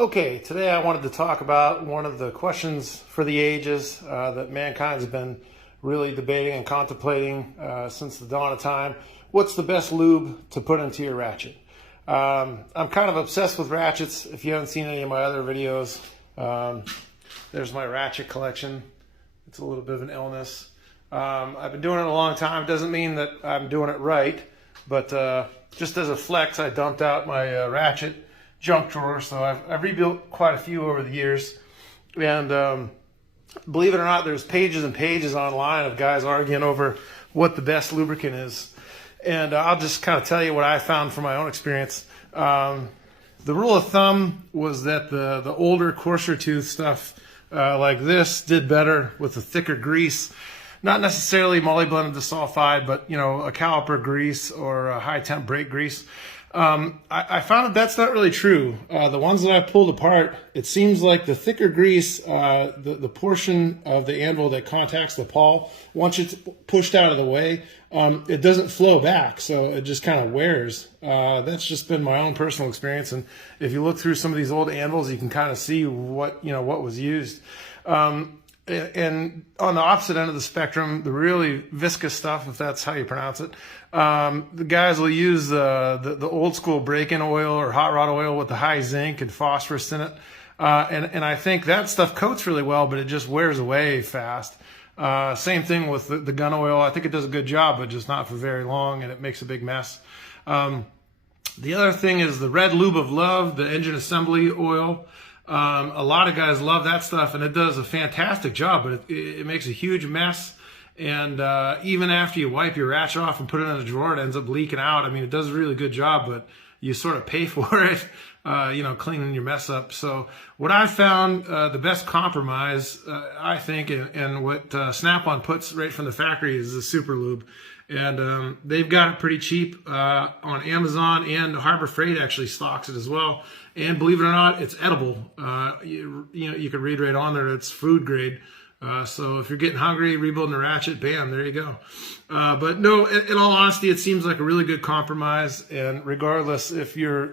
Okay, today I wanted to talk about one of the questions for the ages that mankind's been really debating and contemplating since the dawn of time. What's the best lube to put into your Ratchet? I'm kind of obsessed with Ratchets. If you haven't seen any of my other videos, there's my Ratchet collection. It's a little bit of an illness. I've been doing it a long time. It doesn't mean that I'm doing it right, but just as a flex, I dumped out my Ratchet junk drawer, so I've rebuilt quite a few over the years, and believe it or not, there's pages and pages online of guys arguing over what the best lubricant is, and I'll just kind of tell you what I found from my own experience. The rule of thumb was that the older, coarser tooth stuff like this did better with a thicker grease, not necessarily moly-blended disulfide, but a caliper grease or a high-temp brake grease. I found that that's not really true. The ones that I pulled apart, it seems like the thicker grease, the portion of the anvil that contacts the pawl, once it's pushed out of the way, it doesn't flow back, so it just kind of wears. That's just been my own personal experience, and if you look through some of these old anvils, you can kind of see what was used. And on the opposite end of the spectrum, the really viscous stuff, if that's how you pronounce it, the guys will use the old school break-in oil or hot rod oil with the high zinc and phosphorus in it. And I think that stuff coats really well, but it just wears away fast. Same thing with the gun oil. I think it does a good job, but just not for very long, and it makes a big mess. The other thing is the red lube of love, the engine assembly oil. A lot of guys love that stuff, and it does a fantastic job, but it makes a huge mess. And even after you wipe your Ratchet off and put it in a drawer, it ends up leaking out. I mean, it does a really good job, but you sort of pay for it, cleaning your mess up. So what I've found the best compromise, I think, and what Snap-on puts right from the factory is the Super Lube. And they've got it pretty cheap on Amazon, and Harbor Freight actually stocks it as well. And believe it or not, it's edible. You can read right on there, it's food grade. So if you're getting hungry, rebuilding a Ratchet, bam, there you go. But no, in all honesty, it seems like a really good compromise. And regardless if you're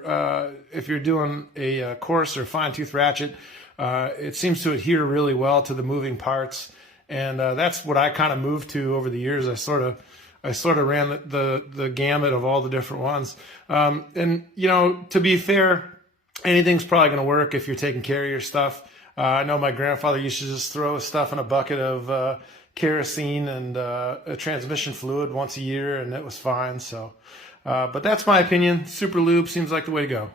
doing a coarse or fine tooth Ratchet, it seems to adhere really well to the moving parts. And that's what I kind of moved to over the years. I sort of ran the gamut of all the different ones. And to be fair, anything's probably going to work if you're taking care of your stuff. I know my grandfather used to just throw his stuff in a bucket of kerosene and a transmission fluid once a year, and it was fine. So, but that's my opinion. Super Lube seems like the way to go.